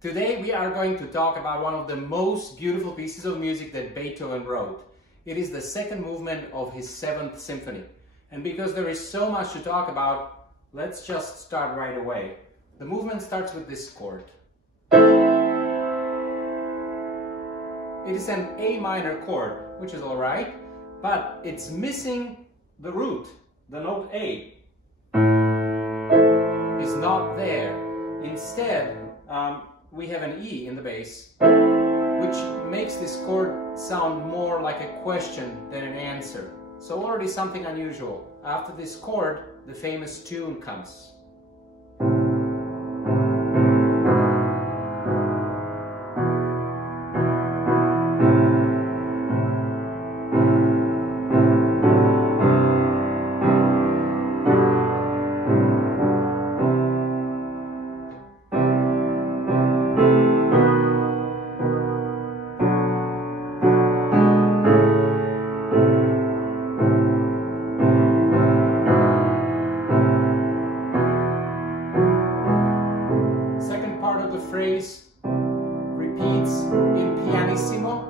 Today we are going to talk about one of the most beautiful pieces of music that Beethoven wrote. It is the second movement of his 7th symphony. And because there is so much to talk about, let's just start right away. The movement starts with this chord. It is an A minor chord, which is alright, but it's missing the root. The note A is not there. Instead, we have an E in the bass, which makes this chord sound more like a question than an answer. So already something unusual. After this chord, the famous tune comes. Phrase repeats in pianissimo.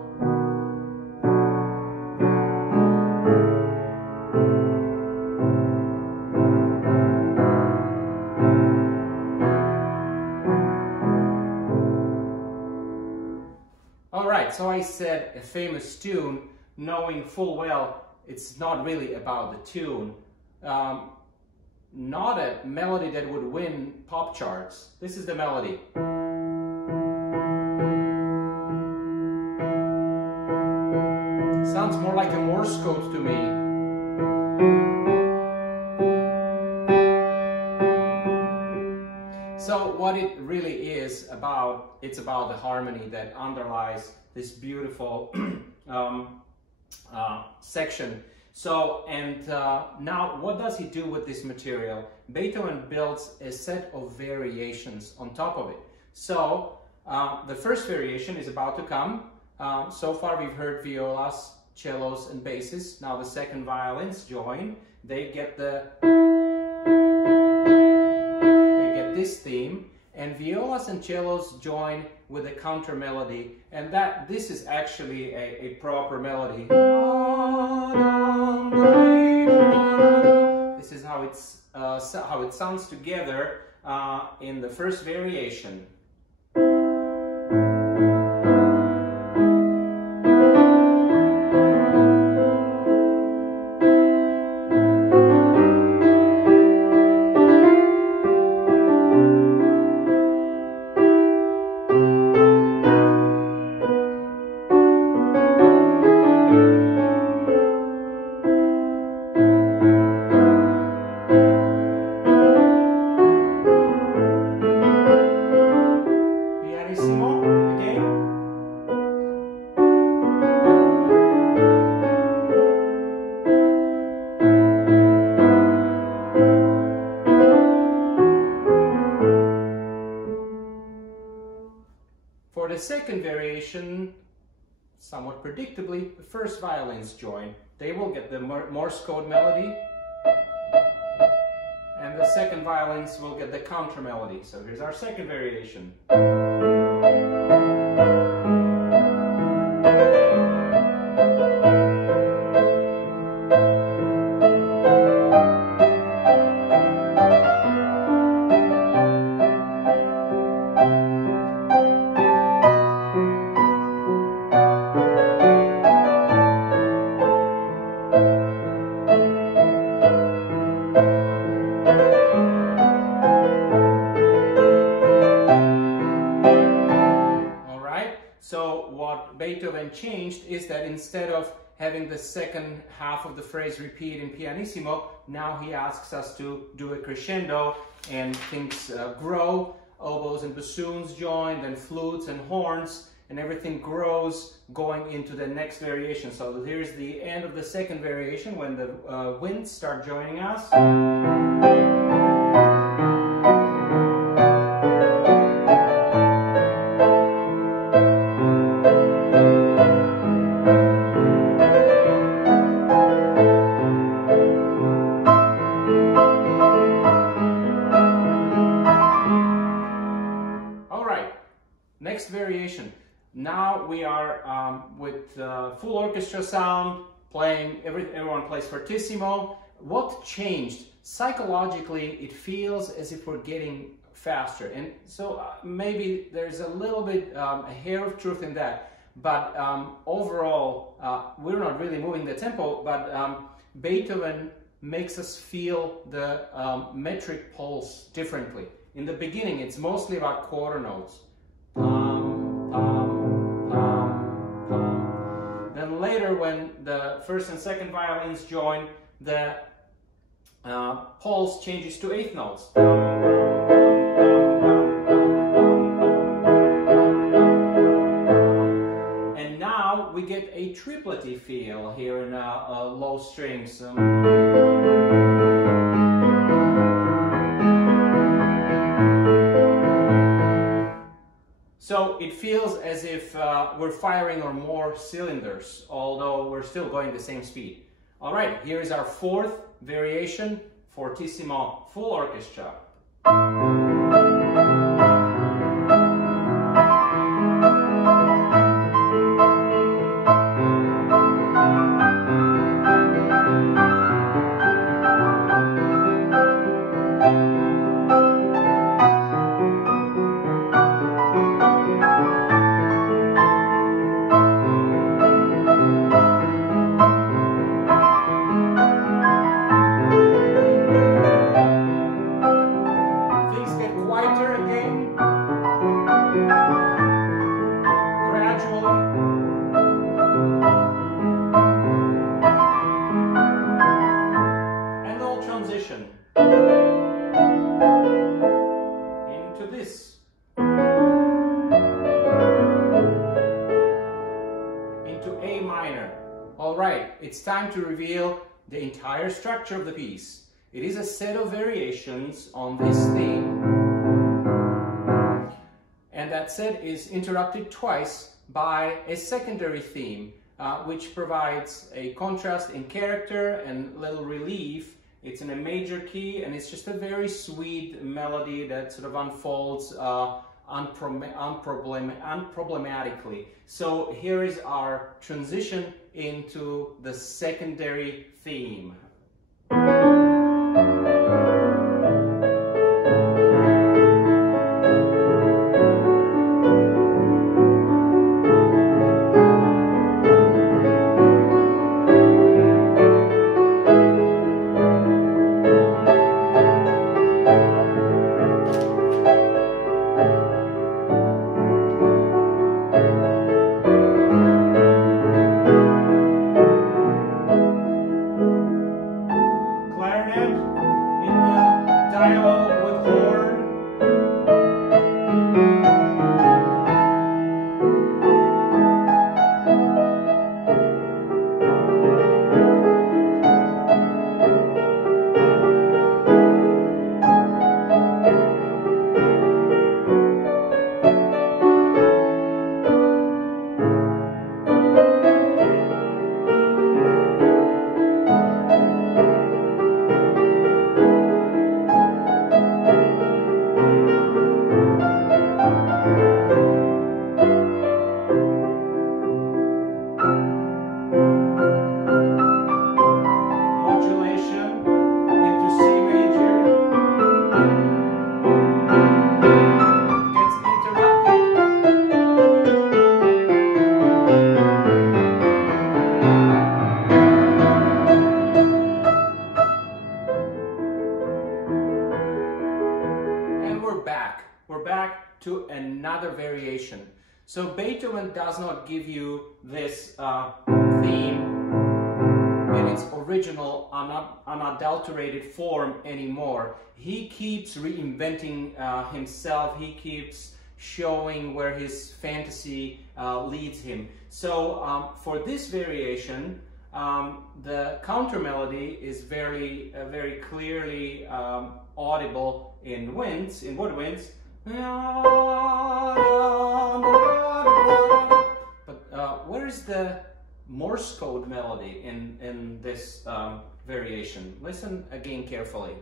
Alright, so I said a famous tune, knowing full well it's not really about the tune. Not a melody that would win pop charts. This is the melody. Sounds more like a Morse code to me. So what it really is about, it's about the harmony that underlies this beautiful section. So, and now what does he do with this material? Beethoven builds a set of variations on top of it. So, the first variation is about to come. So far we've heard violas, cellos and basses. Now the second violins join. They get this theme, and violas and cellos join with a counter melody, and this is actually a proper melody. This is how it sounds together in the first variation. For the second variation, somewhat predictably, the first violins join. They will get the Morse code melody, and the second violins will get the counter melody. So here's our second variation. So what Beethoven changed is that instead of having the second half of the phrase repeat in pianissimo, now he asks us to do a crescendo, and things grow. Oboes and bassoons join, then flutes and horns, and everything grows going into the next variation. So here's the end of the second variation when the winds start joining us. Now we are with full orchestra sound, playing, everyone plays fortissimo. What changed? Psychologically, it feels as if we're getting faster. And so maybe there's a little bit, a hair of truth in that. But overall, we're not really moving the tempo, but Beethoven makes us feel the metric pulse differently. In the beginning, it's mostly about quarter notes. Pum, pum, pum, pum. Then later, when the first and second violins join, the pulse changes to eighth notes. And now we get a tripletty feel here in low strings. So it feels as if we're firing on more cylinders, although we're still going the same speed. All right, here is our fourth variation, fortissimo full orchestra. It's time to reveal the entire structure of the piece. It is a set of variations on this theme, and that set is interrupted twice by a secondary theme, which provides a contrast in character and little relief. It's in a major key, and it's just a very sweet melody that sort of unfolds unproblematically. So here is our transition into the secondary theme. To another variation. So Beethoven does not give you this theme in its original unadulterated form anymore. He keeps reinventing himself. He keeps showing where his fantasy leads him. So for this variation, the counter melody is very clearly audible in winds, in woodwinds. But where is the Morse code melody in this variation? Listen again carefully.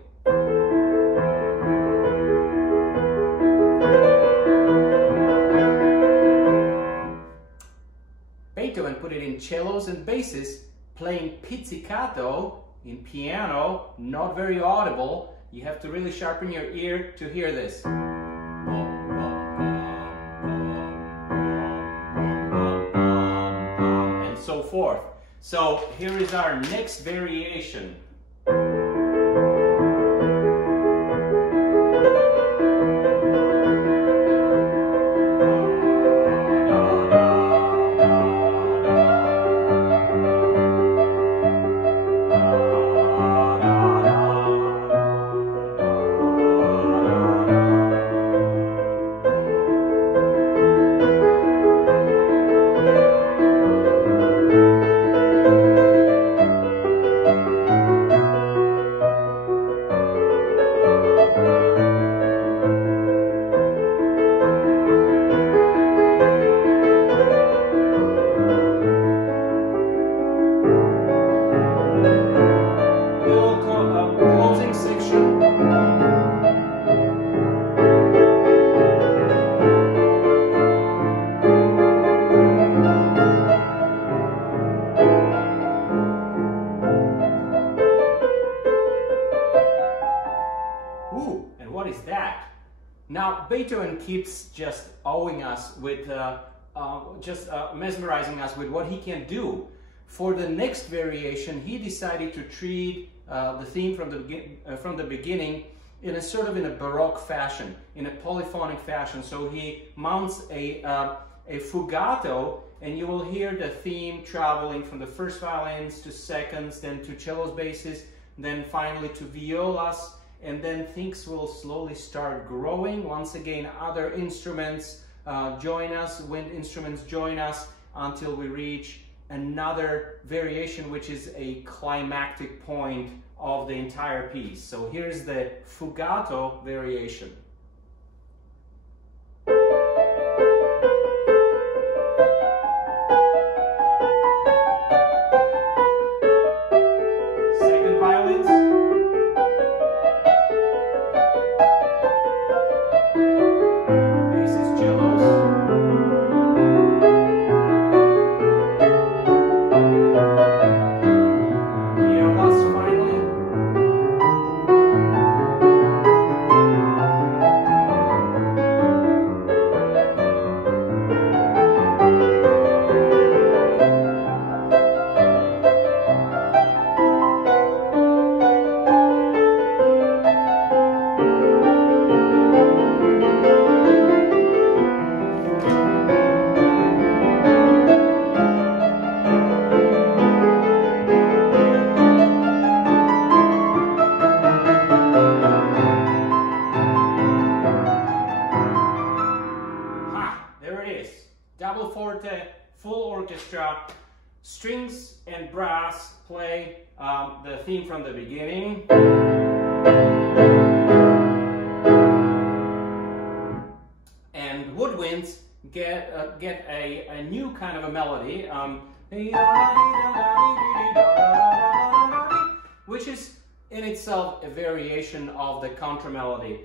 put it in cellos and basses, playing pizzicato in piano, not very audible. You have to really sharpen your ear to hear this. And so forth. So here is our next variation. Closing section. Ooh, and what is that? Now, Beethoven keeps just owing us with, mesmerizing us with what he can do. For the next variation, he decided to treat the theme from the beginning in a sort of in a Baroque fashion, in a polyphonic fashion. So he mounts a fugato, and you will hear the theme traveling from the first violins to seconds, then to cellos, basses, then finally to violas, and then things will slowly start growing. Once again, other instruments join us, wind instruments join us, until we reach another variation, which is a climactic point of the entire piece. So here's the fugato variation. Second violins. Basses, cellos. Double forte, full orchestra, strings and brass play the theme from the beginning. And woodwinds get a new kind of a melody, which is in itself a variation of the contra melody.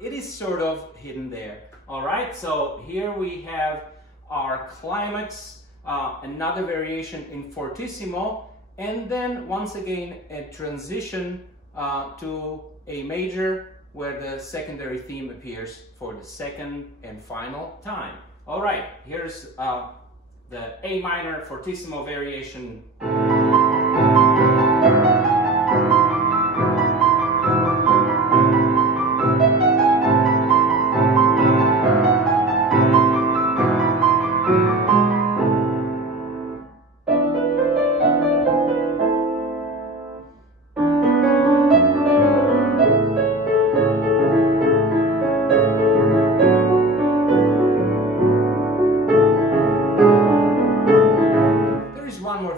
It is sort of hidden there. All right, so here we have our climax, another variation in fortissimo, and then once again a transition to a major where the secondary theme appears for the second and final time. All right, here's the A minor fortissimo variation.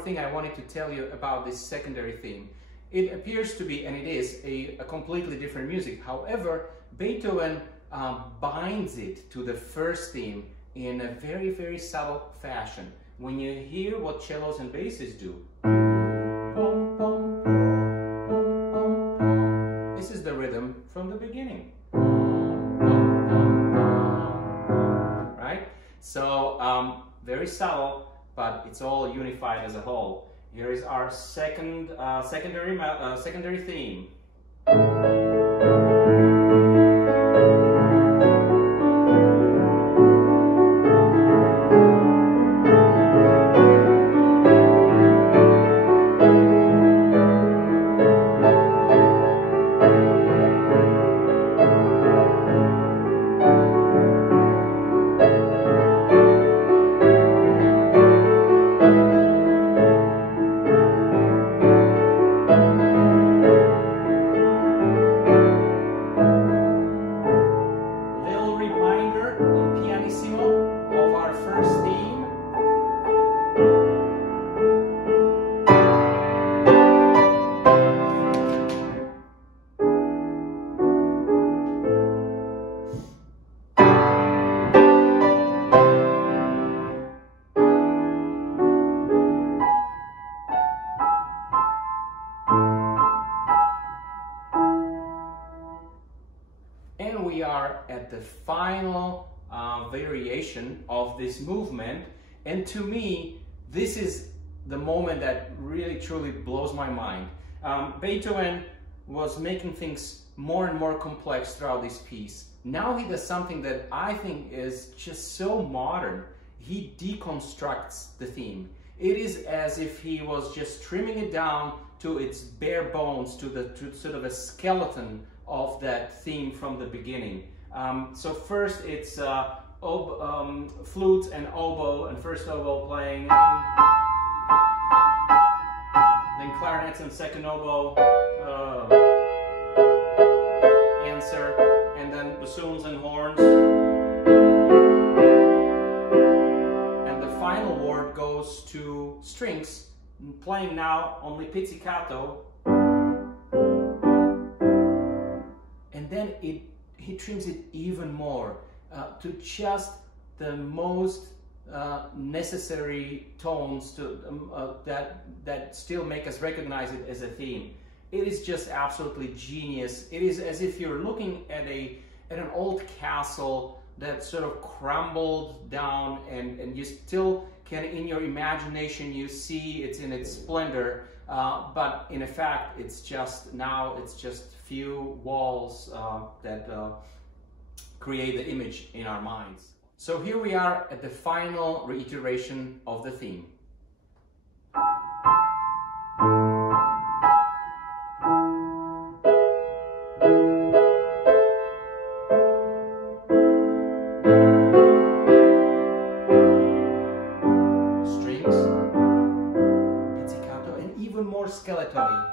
Thing I wanted to tell you about this secondary theme. It appears to be, and it is, a completely different music. However, Beethoven binds it to the first theme in a very, very subtle fashion. When you hear what cellos and basses do, this is the rhythm from the beginning. So very subtle, but it's all unified as a whole. Here is our secondary theme. We are at the final variation of this movement, and to me this is the moment that really truly blows my mind. Beethoven was making things more and more complex throughout this piece. Now he does something that I think is just so modern. He deconstructs the theme. It is as if he was just trimming it down to its bare bones, to sort of a skeleton of that theme from the beginning. So first it's flute and oboe, and first oboe playing, then clarinets and second oboe, answer, and then bassoons and horns. And the final word goes to strings, playing now only pizzicato. And then he trims it even more to just the most necessary tones that still make us recognize it as a theme. It is just absolutely genius. It is as if you're looking at an old castle that sort of crumbled down, and you still can, in your imagination, you see it's in its splendor. But in fact, it's just few walls that create the image in our minds. So here we are at the final reiteration of the theme. Strings, pizzicato, and even more skeleton-y.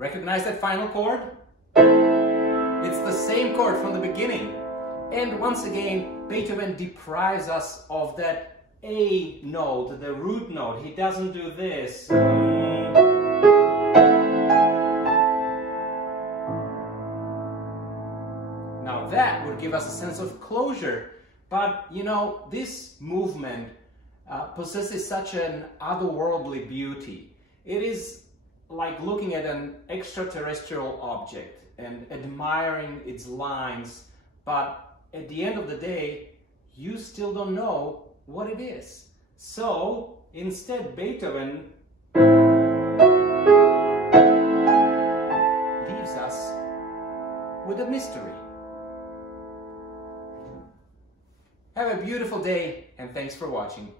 Recognize that final chord? It's the same chord from the beginning. And once again, Beethoven deprives us of that A note, the root note. He doesn't do this. Now that would give us a sense of closure. But you know, this movement possesses such an otherworldly beauty. It is like looking at an extraterrestrial object and admiring its lines, but at the end of the day, you still don't know what it is. So instead, Beethoven leaves us with a mystery. Have a beautiful day, and thanks for watching.